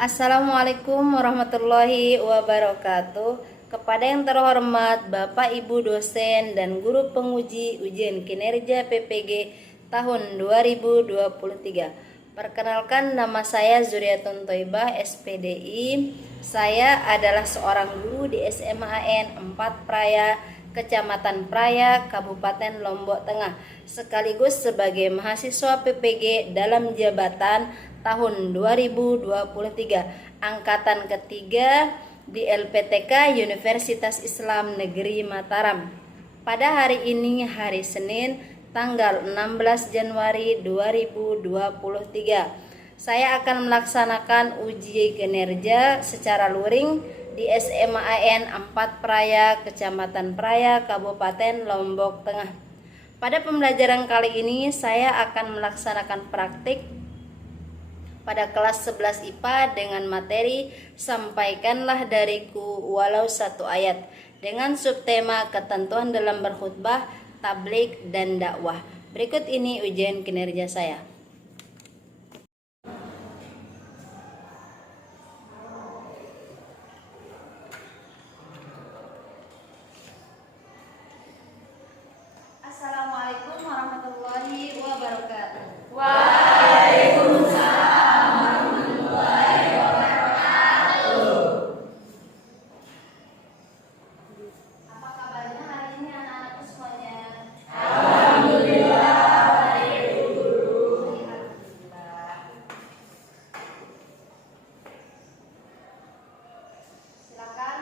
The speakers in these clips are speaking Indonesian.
Assalamualaikum warahmatullahi wabarakatuh. Kepada yang terhormat Bapak Ibu dosen dan guru penguji ujian kinerja PPG tahun 2023. Perkenalkan, nama saya Zuriatun Thoibah, SPDI. Saya adalah seorang guru di SMAN 4 Praya, Kecamatan Praya, Kabupaten Lombok Tengah, sekaligus sebagai mahasiswa PPG dalam jabatan tahun 2023, angkatan ketiga di LPTK Universitas Islam Negeri Mataram. Pada hari ini, hari Senin, tanggal 16 Januari 2023, saya akan melaksanakan uji kinerja secara luring di SMAN 4 Praya, Kecamatan Praya, Kabupaten Lombok Tengah. Pada pembelajaran kali ini, saya akan melaksanakan praktik pada kelas 11 IPA dengan materi "Sampaikanlah dariku walau satu ayat" dengan subtema ketentuan dalam berkhutbah, tabligh, dan dakwah. Berikut ini ujian kinerja saya. Assalamualaikum warahmatullahi wabarakatuh. Apa kabarnya hari ini anak-anakku semuanya? Alhamdulillah. Silakan,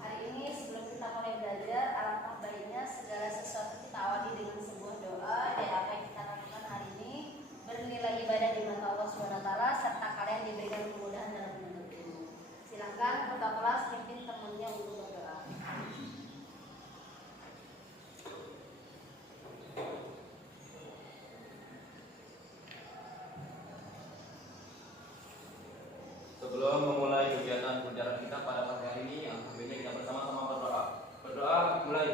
hari ini sebelum kita mulai belajar, alangkah baiknya segala sesuatu kita awali dengan sebuah doa dan apa yang kita lakukan hari ini bernilai ibadah di mata Allah SWT, serta kalian diberikan kemudahan dalam menuntut ilmu. Silakan ketua kelas pimpin temannya untuk berdoa. Sebelum memulai kegiatan pelajaran kita pada pagi hari ini, alhamdulillah kita bersama-sama berdoa. Berdoa, mulai.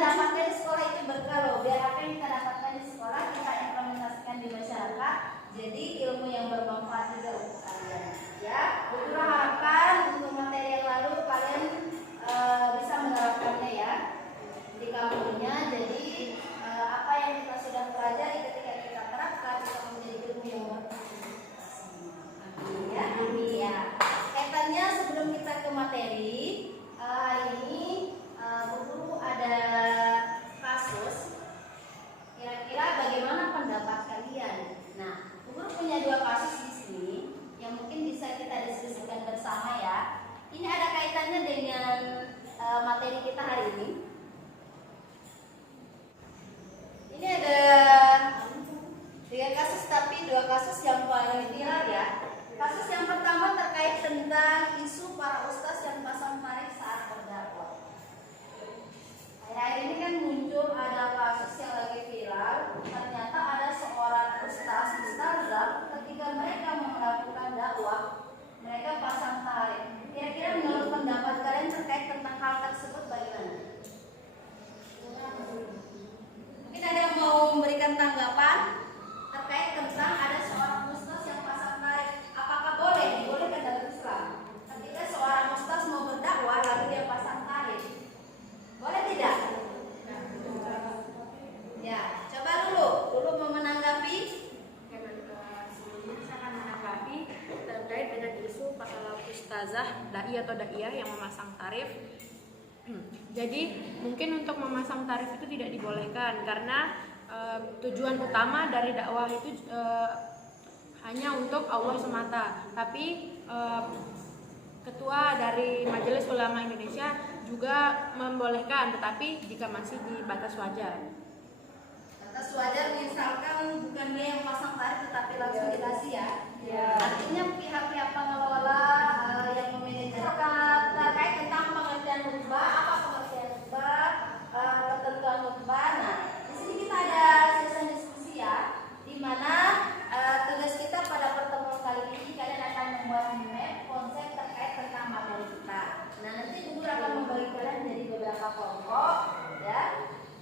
dapatkan di sekolah itu berkah loh. Biar apa yang kita dapatkan di sekolah kita implementasikan di masyarakat. Jadi ilmu yang bermanfaat juga untuk kalian. Ya, Guru harapkan untuk materi yang lalu kalian bisa menerapkannya ya di kampusnya. Jadi apa yang kita sudah pelajari ketika kita terapkan bisa menjadi ilmu yang ya, ya. Kaitannya sebelum kita ke materi hari ini Guru ada kasus. Kira-kira bagaimana pendapat kalian? Nah, Guru punya 2 kasus di sini yang mungkin bisa kita diskusikan bersama ya. Ini ada kaitannya dengan materi kita hari ini. Ini ada 3 kasus tapi 2 kasus yang paling viral ya. Kasus yang pertama terkait tentang isu para ustaz yang pasang tarif saat berdakwah. Akhir-akhir ini kan muncul ada kasus yang lagi viral. Ternyata ada seorang ustazah ketika mereka melakukan dakwah, mereka pasang tarif. Kira-kira menurut pendapat kalian terkait tentang hal tersebut bagaimana? Mungkin ada yang mau memberikan tanggapan terkait tentang ada seorang ustaz yang pasang tarif. Apakah boleh dibolehkan dalam Islam? Ketika seorang ustaz mau berdakwah lalu dia pasang tarif, boleh tidak? Ya, coba dulu mau menanggapi. Sebelumnya saya akan menanggapi terkait dengan isu para ustazah, dai atau daiyah yang memasang tarif. Jadi mungkin untuk memasang tarif itu tidak dibolehkan karena tujuan utama dari dakwah itu hanya untuk Allah semata. Tapi Ketua dari Majelis Ulama Indonesia juga membolehkan, tetapi jika masih di batas wajar. Batas wajar misalkan bukan dia yang pasang tarif tetapi langsung dikasih ya. Ya. Artinya pihak-pihak pengelola yang memanage terkait tentang pengertian khutbah, apa pengertian khutbah, ketentuan khutbah. Nah, di sini kita ada sesi diskusi ya, di mana tugas kita pada pertemuan kali ini kalian akan membuat map konsep terkait tentang materi kita. Nah, nanti Guru akan membagi kalian jadi beberapa kelompok ya.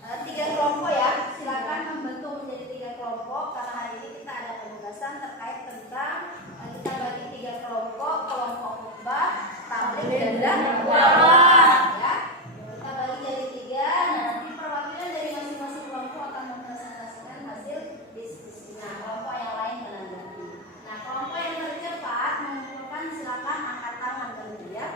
3 kelompok ya, silakan membentuk menjadi 3 kelompok karena hari ini kita ada penugasan terkait tentang kita bagi 3 kelompok khutbah, tabligh dan dakwah ya. Kita bagi jadi 3. Nah, nanti perwakilan dari masing-masing kelompok akan mempresentasikan hasil diskusi. Nah, kelompok yang lain menanggapi. Nah, kelompok yang tercepat mengumpulkan silakan angkat tangan dulu ya.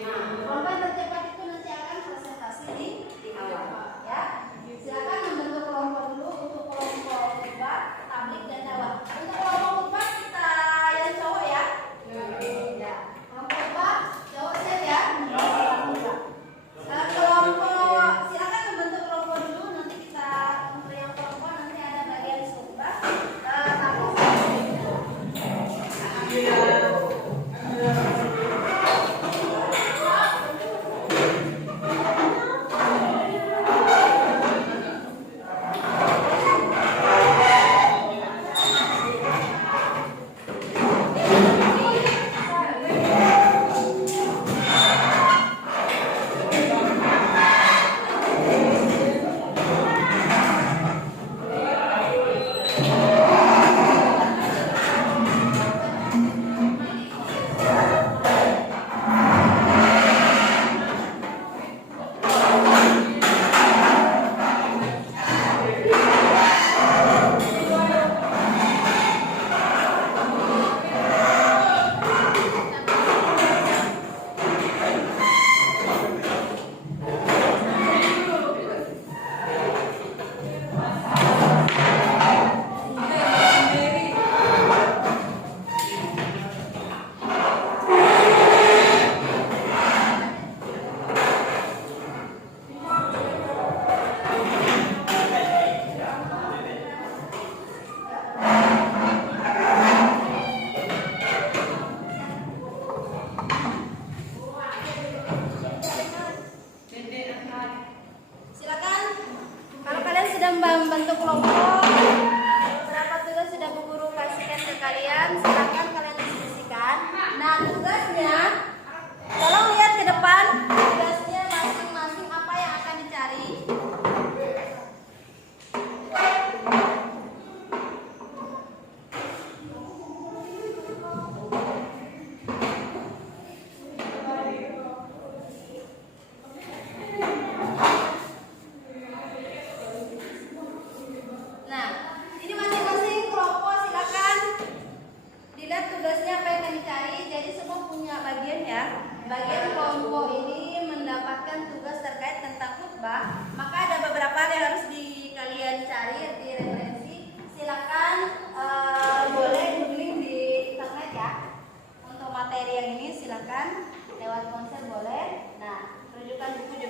Nah, kelompok yang tercepat itu nanti akan presentasi di awal ya. Silakan membentuk kelompok dulu untuk kelompok khutbah, tabligh dan dakwah. Untuk kelompok khutbah kita yang cowok ya. Ya. Kelompok khutbah cowok siap ya.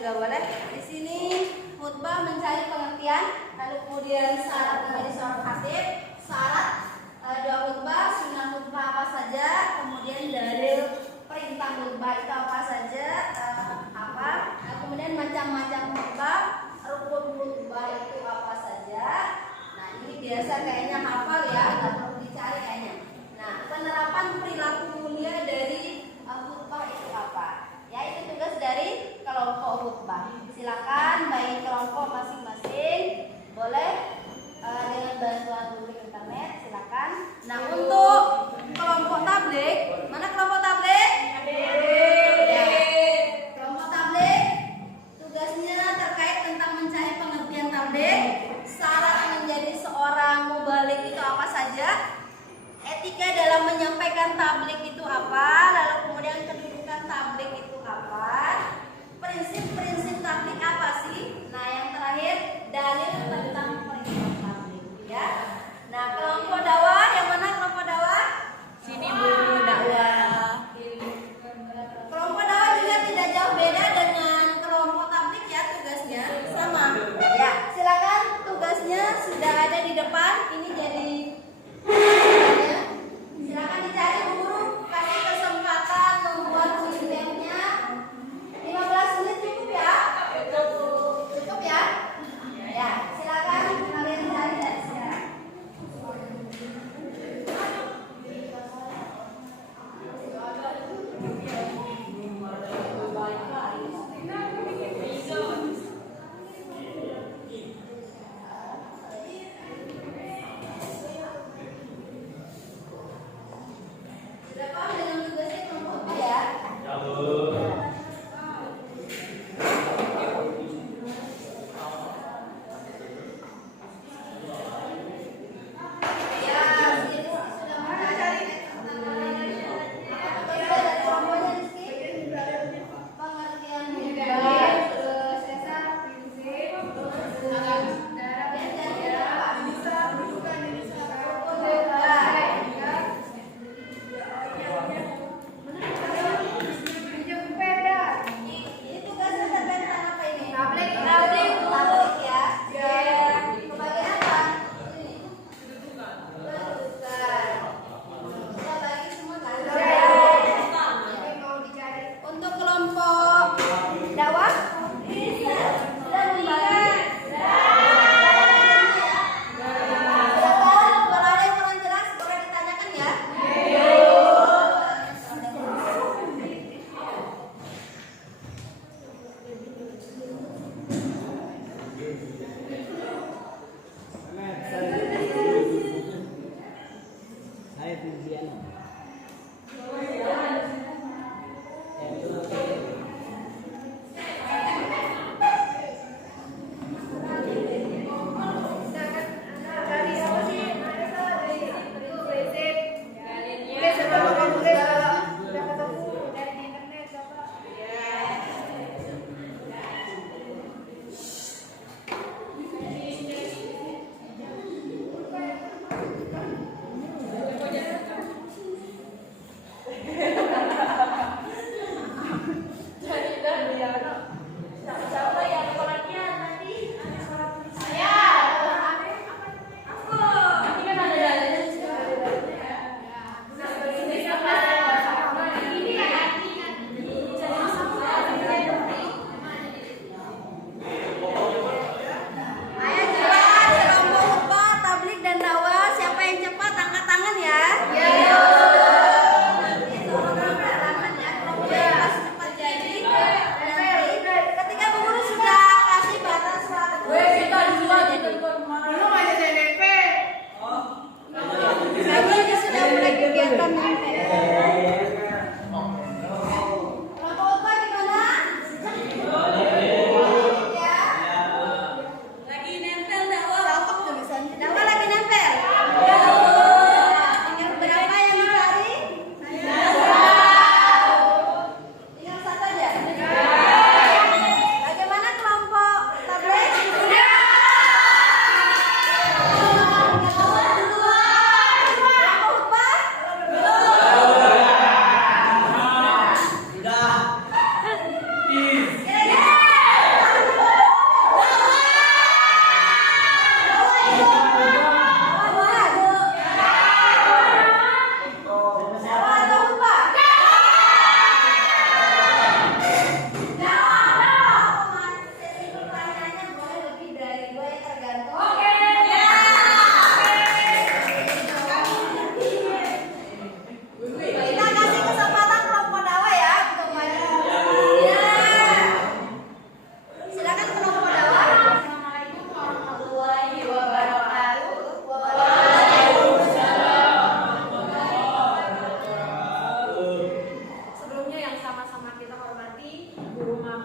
juga boleh. Di sini khutbah mencari pengertian, lalu kemudian syarat menjadi seorang khatib, syarat doa khutbah, sunnah khutbah apa saja, kemudian dalil perintah khutbah itu apa saja, kemudian macam-macam khutbah, rukun khutbah itu apa saja. Nah ini biasa kayaknya hafal ya, nggak perlu dicari kayaknya. Nah penerapan perilaku mulia dari khutbah itu apa? Ya itu tugas dari kelompok khutbah. Silakan bagi kelompok masing-masing boleh dengan bantuan Google internet silakan. Nah untuk kelompok tabligh, mana kelompok tabligh? Ya. Kelompok tabligh tugasnya terkait tentang mencari pengertian tabligh, syarat menjadi seorang mubalik itu apa saja, etika dalam menyampaikan tabligh itu apa, lalu kemudian kedudukan tabligh itu apa, prinsip-prinsip tabligh apa sih, nah yang terakhir dalil tentang perintah tabligh ya. Nah kelompok dakwah yang mana kelompok dakwah? Sini Bu dakwah.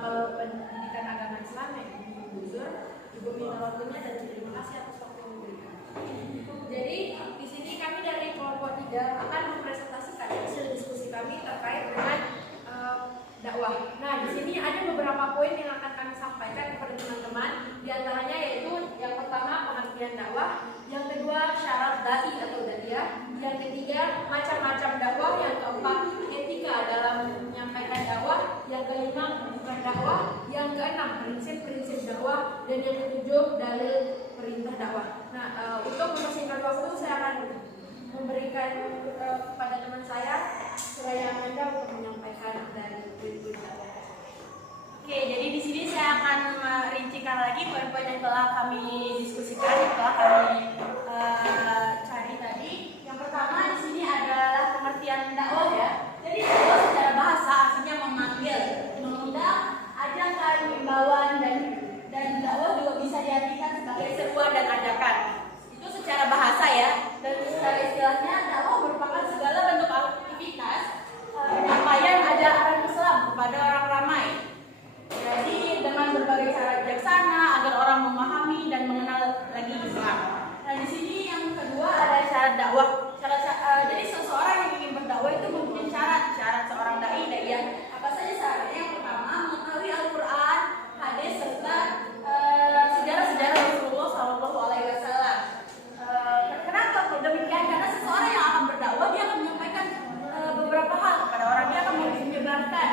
Mapel Pendidikan Agama Islam yaitu Ibu Zur. Ibu minta waktunya dan terima kasih atas waktu yang diberikan. Jadi di sini kami dari kelompok 3 akan mempresentasikan hasil diskusi kami terkait dengan dakwah. Nah, di sini ada beberapa poin yang akan kami sampaikan kepada teman-teman. Di antaranya yaitu yang pertama pengertian dakwah, yang kedua syarat dai atau da'iyah, yang ketiga macam-macam dakwah, yang keempat etika dalam menyampaikan dakwah, yang kelima bukan dakwah, yang keenam prinsip-prinsip dakwah, dan yang ketujuh dalil perintah dakwah. Nah, untuk mempersingkat waktu saya akan memberikan kepada teman saya Suraya Amanda untuk menyampaikan dari poin-poin dakwah. Oke, jadi di sini saya akan merincikan lagi poin-poin yang telah kami diskusikan, yang telah kami cari tadi. Yang pertama di sini adalah pengertian dakwah ya. Jadi dakwah secara bahasa artinya memanggil, mengundang, ajakan, himbauan dan dakwah juga bisa diartikan sebagai seruan dan ajakan. Itu secara bahasa ya. Dan secara istilahnya dakwah merupakan segala bentuk aktivitas penyampaian ajaran Islam kepada orang ramai. Jadi dengan berbagai cara bijaksana agar orang memahami dan mengenal lagi Islam. Nah di sini yang kedua ada syarat dakwah. Jadi seseorang yang ingin berdakwah itu mempunyai syarat seorang dai da'iyah. Apa saja syaratnya? Yang pertama mengetahui Al-Quran, hadis serta sejarah-sejarah Rasulullah SAW. Kenapa demikian? Karena seseorang yang akan berdakwah dia akan menyampaikan beberapa hal kepada orang, dia akan menyebarkan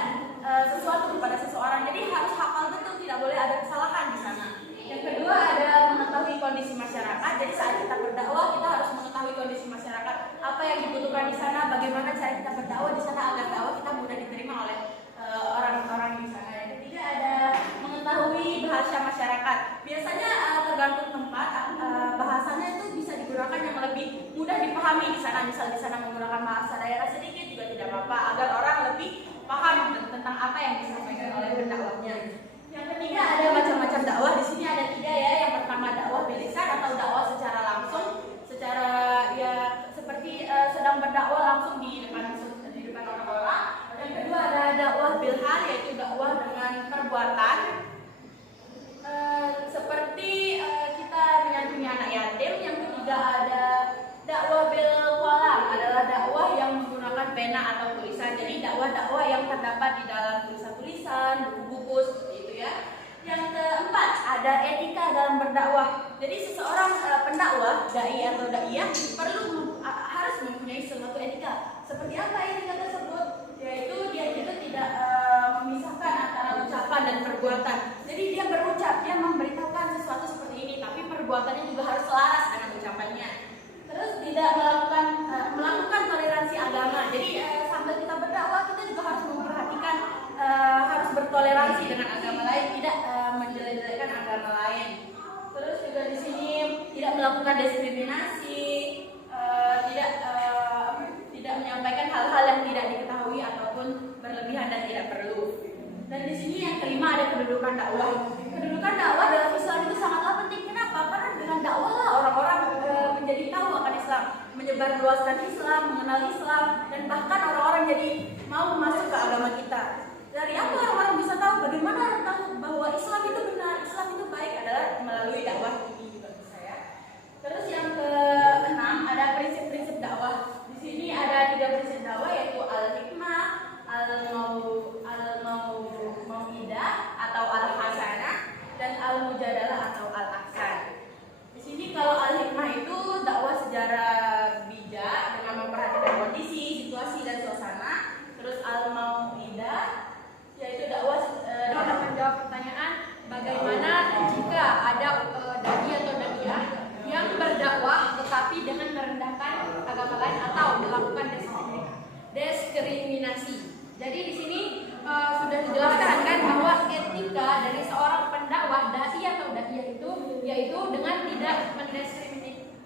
sesuatu kepada seseorang. Jadi harus hafal betul, tidak boleh ada kesalahan di sana. Yang kedua ada mengetahui kondisi masyarakat. Jadi saat kita berdakwah kita harus mengetahui kondisi masyarakat, apa yang dibutuhkan di sana, bagaimana cara kita berdakwah di sana agar dakwah kita mudah diterima oleh orang-orang di sana. Yang ketiga ada mengetahui bahasa masyarakat. Biasanya tergantung tempat bahasanya itu bisa digunakan yang lebih mudah dipahami di sana. Misal di sana menggunakan bahasa daerah sedikit juga tidak apa-apa agar orang lebih paham tentang apa yang disampaikan oleh pendakwahnya. Yang ketiga ada macam-macam dakwah. Di sini ada 3 ya. Yang pertama dakwah bilisan atau dakwah secara langsung, secara ya seperti sedang berdakwah langsung di depan orang-orang. Yang kedua ada dakwah bilhal yaitu dakwah dengan perbuatan. Seperti kita menyantuni anak yatim. Yang ketiga ada dakwah bil qalam, adalah dakwah yang menggunakan pena atau tulisan. Jadi dakwah-dakwah yang terdapat di dalam tulisan-tulisan, buku-buku seperti itu ya. Yang keempat ada etika dalam berdakwah. Jadi seseorang pendakwah, dai atau daiyah harus mempunyai suatu etika. Seperti apa etika tersebut? Yaitu dia itu tidak memisahkan antara ucapan dan perbuatan. Jadi dia berucap, dia memberitahukan sesuatu seperti ini, tapi perbuatannya juga harus selaras dengan ucapannya. Terus tidak melakukan toleransi agama. Jadi sambil kita berdakwah kita juga harus memperhatikan harus bertoleransi dengan agama lain, tidak menjelek-jelekkan agama lain. Terus juga di sini tidak melakukan diskriminasi, tidak menyampaikan hal-hal yang tidak diketahui ataupun berlebihan dan tidak perlu. Dan di sini yang kelima ada kedudukan dakwah. Kedudukan dakwah dalam Islam itu sangatlah penting. Kenapa? Karena dengan dakwah lah orang-orang menjadi tahu akan Islam, menyebarluaskan Islam, mengenal Islam, dan bahkan orang-orang jadi mau masuk ke agama kita. Dari apa orang-orang bisa tahu? Bagaimana orang tahu bahwa Islam itu benar, Islam itu baik? Adalah melalui dakwah ini juga bisa ya. Terus yang keenam ada prinsip-prinsip dakwah. Di sini ada 3 prinsip dakwah yaitu al-hikmah, al-mau'idah atau al-hasanah, dan al-mujadalah atau al-ahsan. Di sini kalau al-hikmah itu dakwah secara bijak dengan memperhatikan kondisi, situasi dan suasana. Terus al-mau'idah yaitu dakwah dapat menjawab pertanyaan bagaimana jika ada dai atau daiyah yang berdakwah tetapi dengan merendahkan agama lain atau melakukan diskriminasi. Jadi di sini sudah dijelaskan kan bahwa etika dari seorang pendakwah dai atau daiyah itu yaitu dengan tidak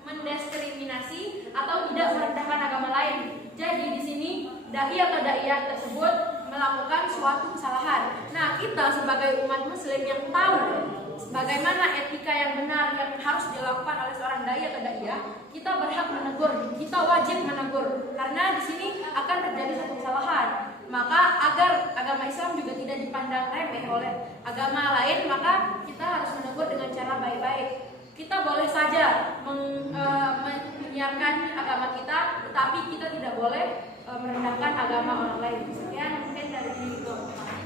mendiskriminasi atau tidak merendahkan agama lain. Jadi di sini dai atau daiyah tersebut melakukan suatu kesalahan. Nah, kita sebagai umat muslim yang tahu bagaimana etika yang benar yang harus dilakukan oleh seorang dai atau daiyah, kita berhak menegur, kita wajib menegur karena di sini akan terjadi satu kesalahan. Maka agar agama Islam juga tidak dipandang remeh oleh agama lain, maka kita harus menegur dengan cara baik-baik. Kita boleh saja menyiarkan agama kita, tetapi kita tidak boleh merendahkan agama orang lain. Sekian mungkin dari kelompok kami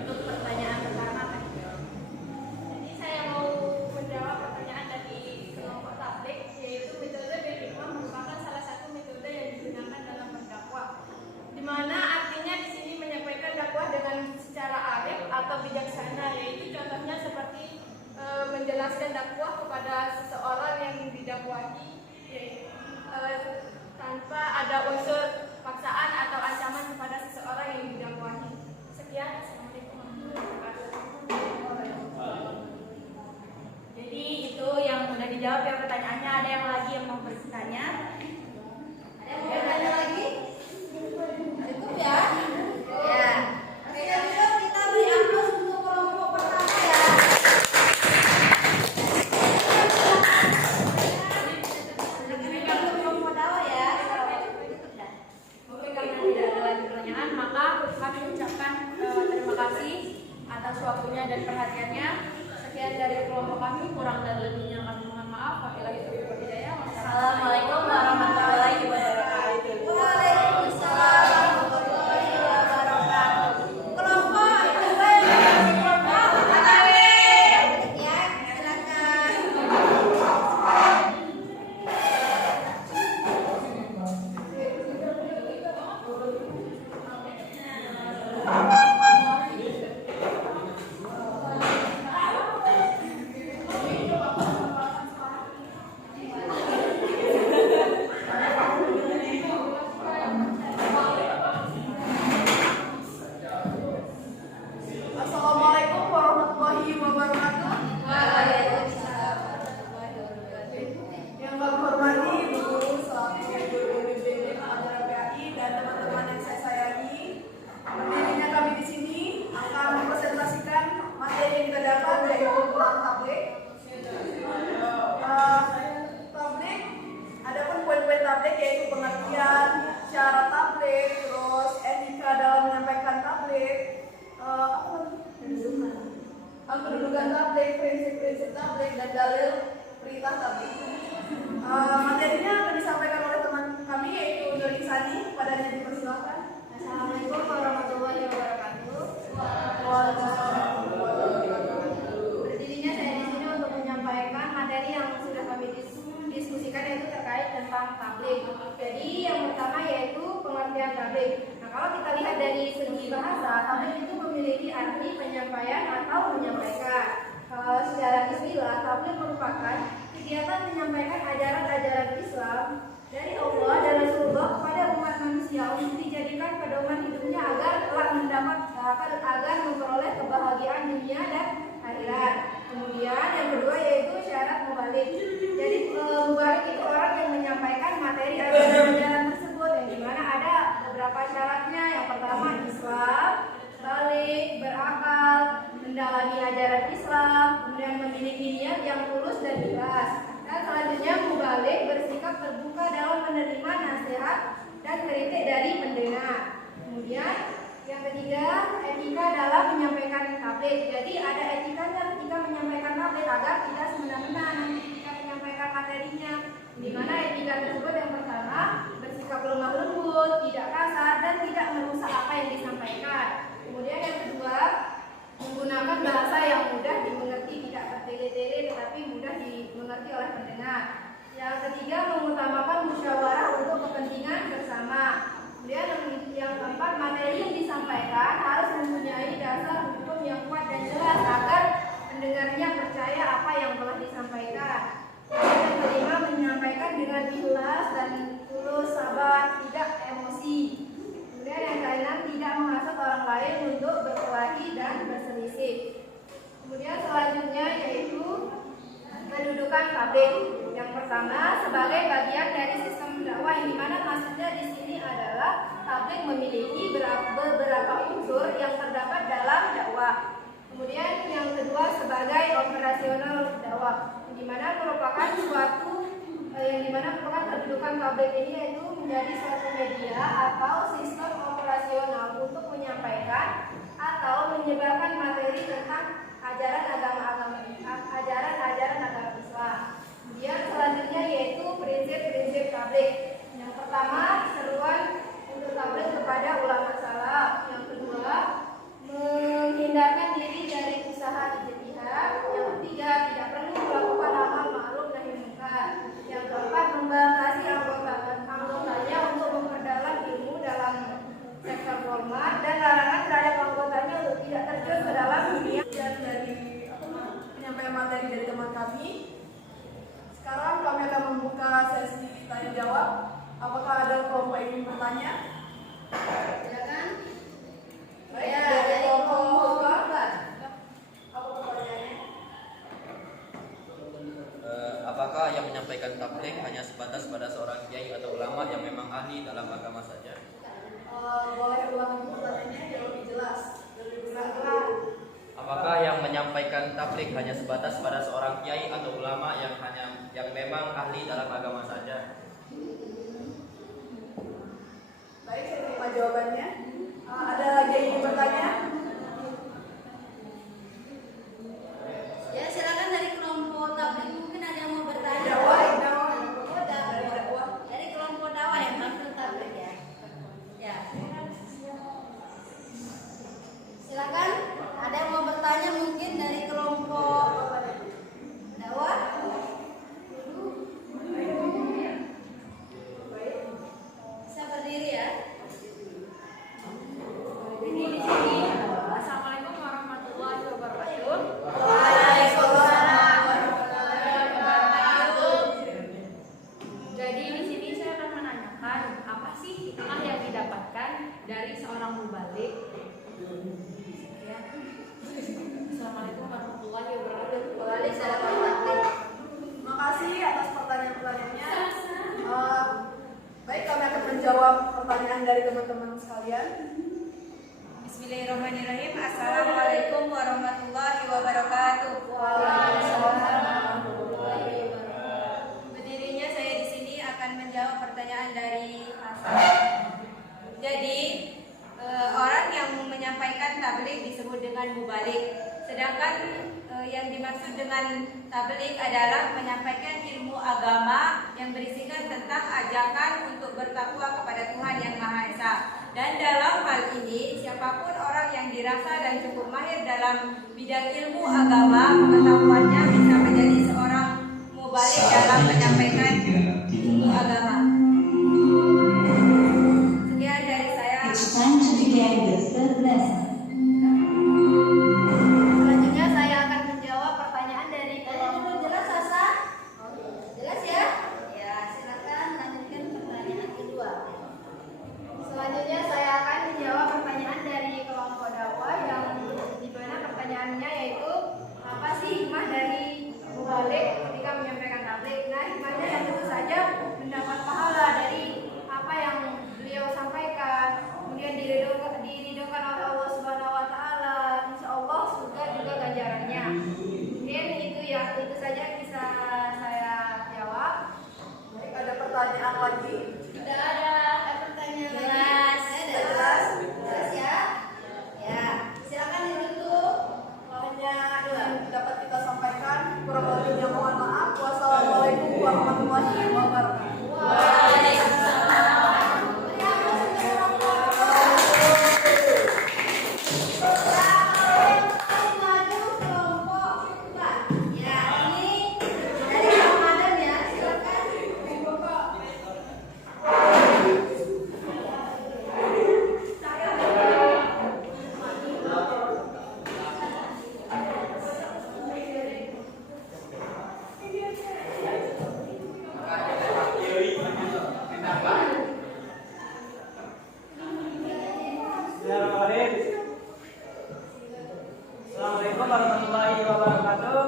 untuk pertanyaan pertama. Jadi saya mau menjawab pertanyaan dari kelompok tabligh, yaitu metode berhikmah merupakan salah satu metode yang digunakan dalam berdakwah, di mana artinya di sini menyampaikan dakwah dengan secara arif atau bijaksana, yaitu contohnya seperti menjelaskan dakwah kepada seseorang yang didakwahi, tanpa ada unsur paksaan atau ancaman kepada seseorang yang didakwahi. Sekian, assalamualaikum warahmatullahi wabarakatuh. Jadi itu yang sudah dijawab ya pertanyaannya. Ada yang lagi yang mau bertanya? Ada yang mau bertanya lagi? Cukup ya? Ya. Oke, kalau gitu kita beri aplaus untuk kelompok pertama ya. Kelompok dakwah ya. Oke, karena tidak ada lagi pertanyaan, maka kami ucapkan terima kasih atas waktunya dan perhatiannya. Sekian dari kelompok kami, kurang dan lebihnya kami mohon maaf. Wabillahi taufiq wal hidayah. Assalamualaikum warahmatullahi wabarakatuh. Waalaikumsalam warahmatullahi wabarakatuh. Kelompok dua yang kelompok AKW. Ya, silakan. Assalamualaikum warahmatullahi wabarakatuh. Waalaikumsalam warahmatullahi wabarakatuh. Yang kami hormati Ibu Guru selaku Guru BPD Pelajaran PAI dan teman-teman yang saya sayangi. Berdirinya kami di sini akan mempresentasikan materi yang kita dapat yaitu tentang tabligh. Tabligh, adapun poin-poin tabligh yaitu pengertian, cara tabligh, terus etika dalam menyampaikan tabligh, kedudukan tabligh, prinsip-prinsip tabligh dan dalil perintah tabligh. Materinya akan disampaikan oleh teman kami yaitu Nur Ihsani. Padanya dipersilakan. Assalamualaikum warahmatullahi wabarakatuh. Berdirinya saya di sini untuk menyampaikan materi yang sudah kami diskusikan, yaitu terkait tentang tabligh. Jadi yang pertama yaitu pengertian tabligh. Nah, kalau kita lihat dari segi bahasa, tabligh itu memiliki arti penyampaian atau menyampaikan. Kalau secara istilah, tabligh merupakan kegiatan menyampaikan ajaran-ajaran Islam dari Allah dan Rasulullah kepada umat manusia untuk dijadikan pedoman hidupnya agar kelak agar memperoleh kebahagiaan dunia dan akhirat. Kemudian yang kedua yaitu syarat mubalik. Jadi mubalik itu orang yang menyampaikan materi ajaran-ajaran tersebut, yang dimana ada beberapa syaratnya. Yang pertama Islam, balik, berakal, mendalami ajaran Islam, kemudian memiliki niat yang tulus dan ikhlas. Dan selanjutnya mubalik, bersikap terbuka dalam menerima nasihat dan kritik dari pendengar. Kemudian yang ketiga, etika dalam menyampaikan tabligh. Jadi ada etikanya ketika menyampaikan tabligh agar tidak semena-mena nanti ketika menyampaikan materinya. Di mana etika tersebut yang pertama, bersikap lemah lembut, tidak kasar dan tidak merusak apa yang disampaikan. Kemudian yang kedua, menggunakan bahasa yang mudah dimengerti, tidak bertele-tele tetapi mudah dimengerti oleh pendengar. Yang ketiga, mengutamakan musyawarah untuk kepentingan bersama. Kemudian yang keempat, materi yang disampaikan harus mempunyai dasar hukum yang kuat dan jelas agar pendengarnya percaya apa yang telah disampaikan. Kemudian yang kelima, menyampaikan dengan ikhlas dan tulus, sabar, tidak emosi. Kemudian yang keenam, tidak menghasut orang lain untuk berkelahi dan berselisih. Kemudian selanjutnya yaitu kedudukan tabligh. Yang pertama, sebagai bagian dari sistem dakwah, yang dimana maksudnya di sini adalah tabligh memiliki beberapa unsur yang terdapat dalam dakwah. Kemudian yang kedua, sebagai operasional dakwah, yang dimana merupakan kedudukan tabligh ini yaitu menjadi suatu media atau sistem operasional situasional untuk menyampaikan atau menyebarkan materi tentang ajaran agama Islam. Kemudian selanjutnya yaitu prinsip-prinsip tabligh. Yang pertama, seruan untuk tabligh kepada ulama salaf. Yang kedua, menghindarkan diri dari usaha ijtihad. Yang ketiga, tidak perlu melakukan amal ma'ruf nahi munkar. Yang keempat, membatasi anggotanya untuk memperdalam ilmu dalam sektor formal dan larangan terhadap anggotanya untuk tidak terjun ke dalam dunia. Dan dari penyampaian materi dari teman kami, sekarang kami akan membuka sesi tanya jawab. Apakah ada kelompok yang ingin bertanya? Silakan. Baik, Ya, dari dari kelompok kelompok apa? Apa pertanyaannya? Apakah yang menyampaikan tabligh hanya sebatas pada seorang kiai atau ulama yang memang ahli dalam agama saja? Boleh ulangi pertanyaannya biar lebih jelas, lebih besar. Apakah yang menyampaikan tabligh hanya sebatas pada seorang kiai atau ulama yang memang ahli dalam agama saja? Baik, saya terima jawabannya. Ada lagi yang ingin bertanya? Ya, silakan dari kelompok tabligh mungkin ada yang mau bertanya. Dakwah. Dari dakwah. Dari kelompok dakwah yang maksud tabligh ya. Ya. Silakan. Ada yang mau bertanya mungkin dari kelompok dakwah? Bisa berdiri ya. Jadi di sini, Assalamualaikum warahmatullahi wabarakatuh. Waalaikumsalam warahmatullahi wabarakatuh. Jadi di sini saya akan menanyakan apa sih hikmah yang didapatkan dari seorang mubalik? Ya. Assalamualaikum warahmatullahi wabarakatuh. Waalaikumsalam warahmatullahi wabarakatuh. Terima kasih atas pertanyaan-pertanyaannya. Baik, kami akan menjawab pertanyaan dari teman-teman sekalian. Bismillahirrahmanirrahim. Assalamualaikum warahmatullahi wabarakatuh. Berdirinya saya di sini akan menjawab pertanyaan dari Hasan. Jadi orang yang menyampaikan tabligh disebut dengan mubalik. Sedangkan yang dimaksud dengan tabligh adalah menyampaikan ilmu agama yang berisikan tentang ajakan untuk bertakwa kepada Tuhan Yang Maha Esa. Dan dalam hal ini, siapapun orang yang dirasa dan cukup mahir dalam bidang ilmu agama, pengetahuannya bisa menjadi seorang mubalik dalam menyampaikan ilmu agama. Sekian dari saya. It's time to begin the third lesson. Selanjutnya saya akan menjawab pertanyaan dari kelompok. Jelas Sasa? Jelas ya? Ya, silakan lanjutkan pertanyaan kedua. Selanjutnya saya akan menjawab pertanyaan dari kelompok dakwah yang di mana pertanyaannya yaitu apa sih hikmah dari mubalik ketika menyampaikan tabligh? Nah, hikmahnya yang tentu saja mendapat pahala dari apa yang beliau sampaikan, kemudian diridhokan oleh Allah Subhanahu wa taala. Insyaallah surga juga ganjarannya. Mungkin itu ya, itu saja yang bisa saya jawab. Baik, ada pertanyaan lagi? Tidak ada pertanyaan lagi. Jelas. Jelas. Jelas ya. Ya, silakan ditutup. Hanya yang dapat kita sampaikan, kurang lebihnya mohon maaf. Wassalamualaikum warahmatullahi wabarakatuh. Maju kelompok empat. Ya, ini dari Ramadan ya. Silakan. Assalamualaikum warahmatullahi wabarakatuh.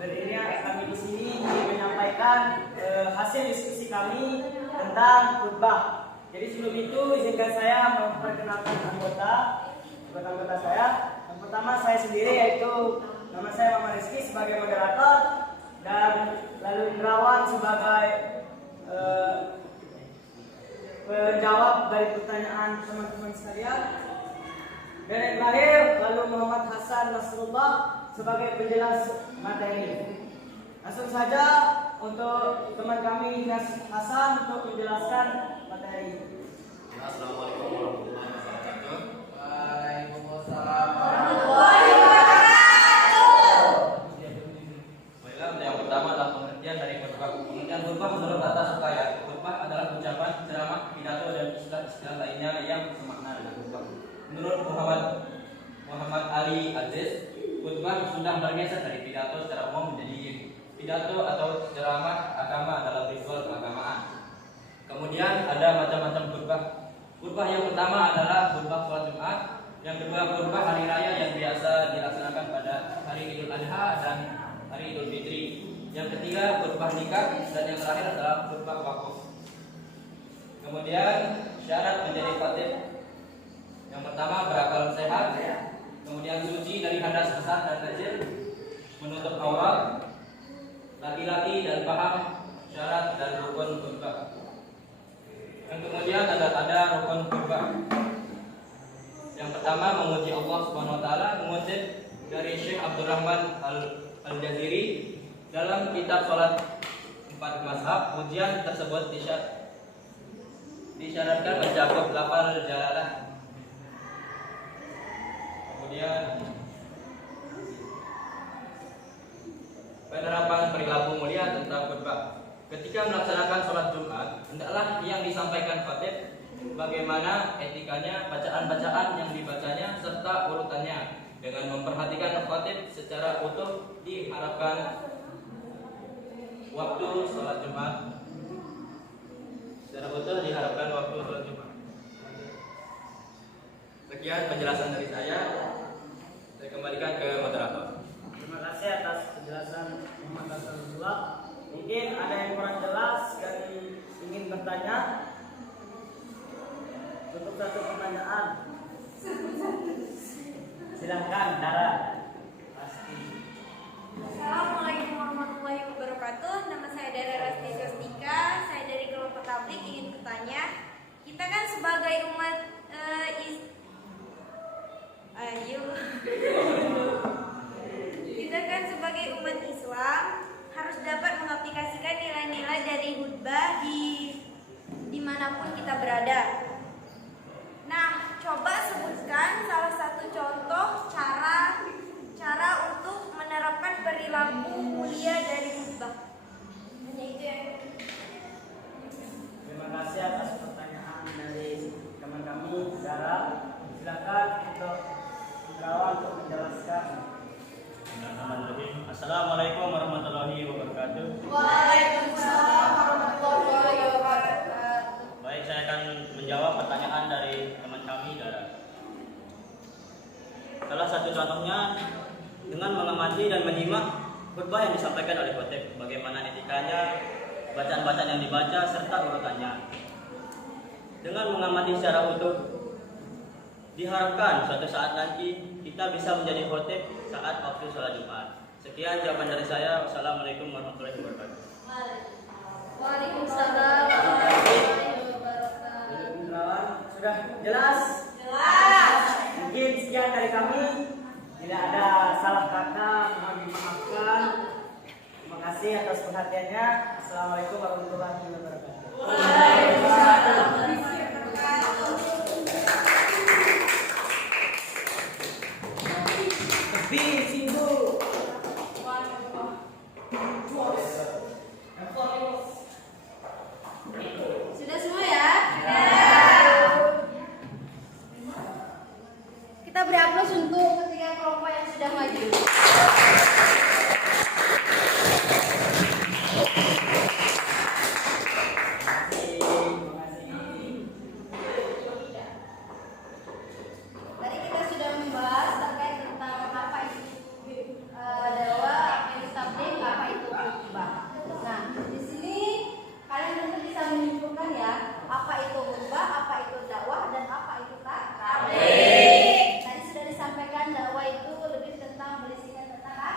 Berdirinya kami di sini ingin menyampaikan hasil diskusi kami tentang khutbah. Jadi sebelum itu izinkan saya memperkenalkan anggota saya. Yang pertama saya sendiri yaitu nama saya Muhammad Rizky sebagai moderator dan lalu Indrawan sebagai penjawab dari pertanyaan teman-teman sekalian. Dari lahir lalu Muhammad Hasan Nasrullah sebagai penjelas materi. Langsung saja untuk teman kami Ilyas Hasan untuk menjelaskan materi. Assalamualaikum warahmatullahi wabarakatuh. Waalaikumsalam. Baiklah, yang pertama adalah pengertian dari khutbah. Pengertian khutbah menurut kata Sukaya, khutbah adalah ucapan, ceramah, pidato dan istilah-istilah lainnya yang semakna dengan khutbah. Menurut Muhammad Ali Aziz, khutbah sudah bergeser dari pidato secara umum menjadi pidato atau ceramah agama dalam ritual keagamaan. Kemudian ada macam-macam khutbah. Khutbah yang pertama adalah khutbah sholat Jumat. Yang kedua khutbah hari raya yang biasa dilaksanakan pada hari Idul Adha dan hari Idul Fitri. Yang ketiga khutbah nikah dan yang terakhir adalah khutbah wakuf. Kemudian syarat menjadi khatib. Yang pertama berakal sehat, kemudian suci dari hadas besar dan kecil, menutup aurat, laki-laki dan paham syarat dan rukun khutbah. Dan kemudian ada rukun khutbah. Yang pertama memuji Allah Subhanahu wa taala, mengutip dari Syekh Abdurrahman Al-Jaziri dalam kitab Salat 4 Mazhab. Pujian tersebut disyaratkan mencakup lafal jalalah. Kemudian penerapan perilaku mulia tentang khutbah. Ketika melaksanakan sholat Jumat, hendaklah yang disampaikan khatib bagaimana etikanya, bacaan-bacaan yang dibacanya serta urutannya. Dengan memperhatikan khatib secara utuh diharapkan waktu sholat Jumat. Secara utuh diharapkan waktu sholat Jumat. Sekian penjelasan dari saya. Saya kembalikan ke moderator. Terima kasih atas penjelasan Muhammad Hasan Nasrullah. Mungkin ada yang kurang jelas dan ingin bertanya. Untuk satu pertanyaan. Silahkan Dara. Pasti. Assalamualaikum warahmatullahi wabarakatuh. Nama saya Dara Rasti Sostika. Saya dari kelompok tablik ingin bertanya. Kita kan sebagai umat Kita kan sebagai umat Islam harus dapat mengaplikasikan nilai-nilai dari khutbah dimanapun kita berada. Nah, coba sebutkan salah satu contoh cara untuk menerapkan perilaku mulia dari khutbah. Hanya itu yang. Terima kasih atas pertanyaan dari teman kami Dara. Silakan untuk Indra untuk menjelaskan. Assalamualaikum warahmatullahi wabarakatuh. Waalaikumsalam warahmatullahi wabarakatuh. Baik, saya akan menjawab pertanyaan dari teman kami Dara. Salah satu contohnya dengan mengamati dan menyimak khutbah yang disampaikan oleh khatib, bagaimana etikanya, bacaan-bacaan yang dibaca serta urutannya. Dengan mengamati secara utuh, diharapkan suatu saat nanti kita bisa menjadi khatib saat waktu sholat Jumat. Sekian jawaban dari saya. Wassalamualaikum warahmatullahi wabarakatuh. Waalaikumsalam warahmatullahi wabarakatuh. Sudah jelas? Jelas. Mungkin sekian dari kami. Tidak ada salah kata, mohon dimaafkan. Terima kasih atas perhatiannya. Assalamualaikum warahmatullahi wabarakatuh. Waalaikumsalam. Sudah semua ya? Kita beri aplaus untuk ketiga kelompok yang sudah maju. Tadi kita sudah membahas terkait tentang apa itu dakwah, apa itu tabligh, apa itu khutbah. Nah, di sini kalian tentu bisa menyimpulkan ya, apa itu khutbah, apa itu dakwah, dan apa itu tabligh. Tadi sudah disampaikan dakwah itu lebih tentang berisikan tentang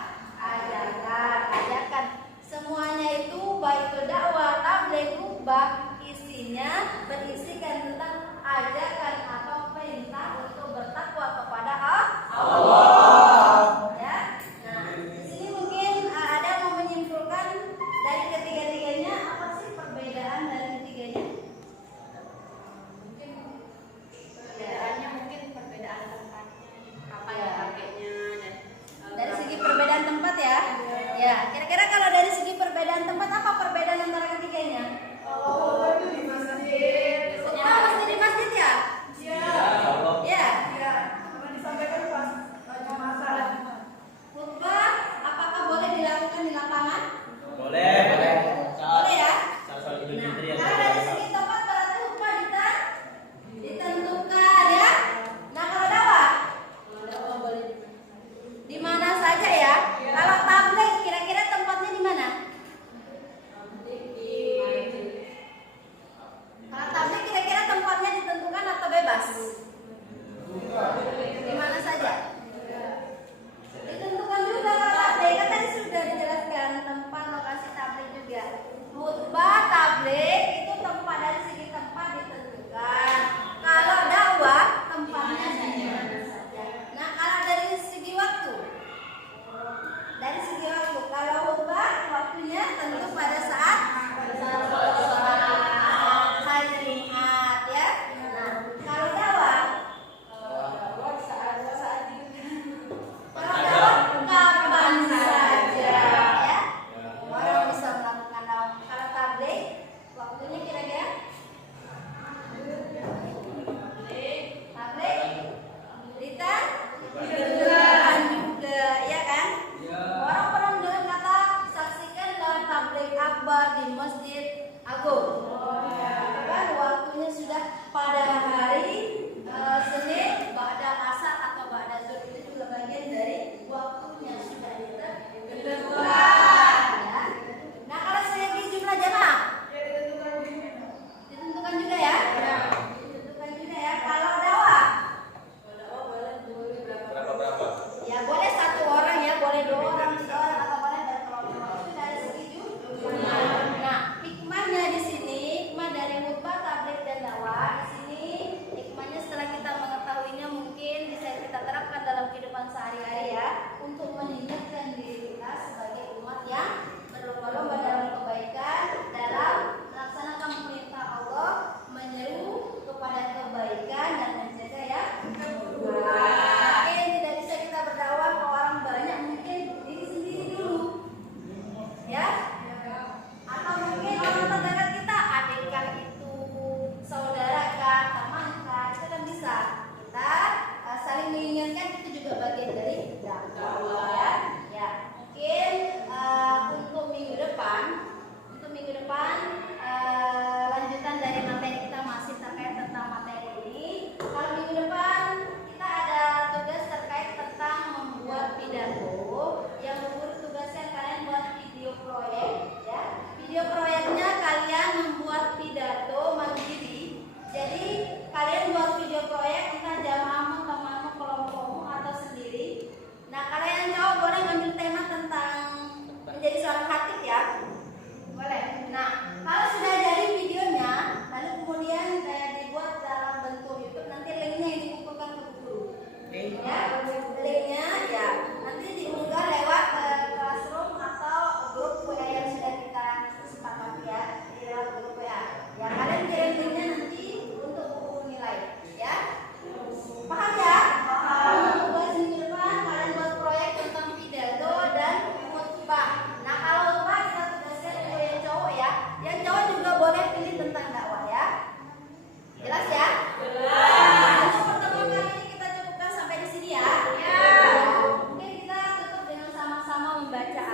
bacaan